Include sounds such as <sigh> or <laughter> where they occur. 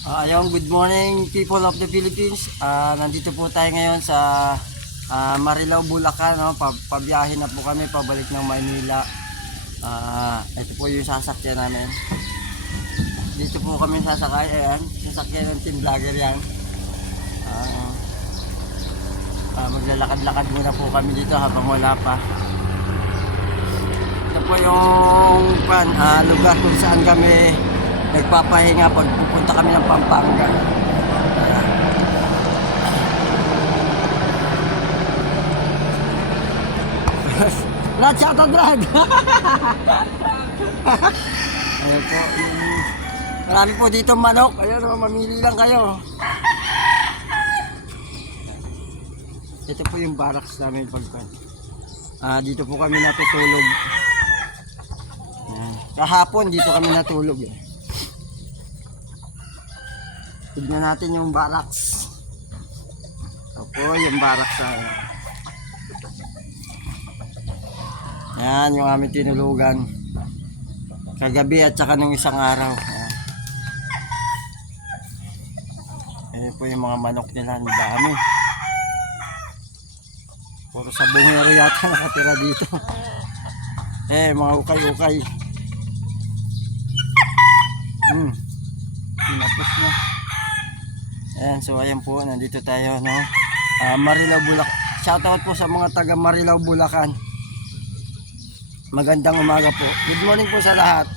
Ah, ayun, good morning people of the Philippines. Ah, nandito po tayo ngayon sa ah, Marilao, Bulacan. No? Pa pabiyahe na po kami pabalik ng Maynila. Ah, ito po yung sasakyan namin. Dito po kami sasakay. Ayan, sasakyan ng team vlogger yan. Ah, ah, maglalakad-lakad muna po kami dito habang wala pa. Ito po yung pan, ah, lugar kung saan kami nagpapahinga pag pupunta kami ng Pampanga. Ayan. Brad, shout out Brad! Ayan po. Marami po dito manok. Ayun, oh, mamili lang kayo. Ito po yung barracks namin pagpan. Ah, dito po kami natutulog. Ayan. Kahapon dito kami natulog eh. Tignan natin yung barracks. Opo, yung barracks na Yan, yung aming tinulugan. Kagabi at saka nung isang araw. Ayan. Po yung mga manok nila. Ang dami. Puro sa bungero yata <laughs> nakatira dito. Eh, mga ukay-ukay. Hmm. Pinapos na. Ayan, so ayan po, nandito tayo, no? Ah, Marilao, Bulacan. Shoutout po sa mga taga Marilao, Bulacan. Magandang umaga po. Good morning po sa lahat.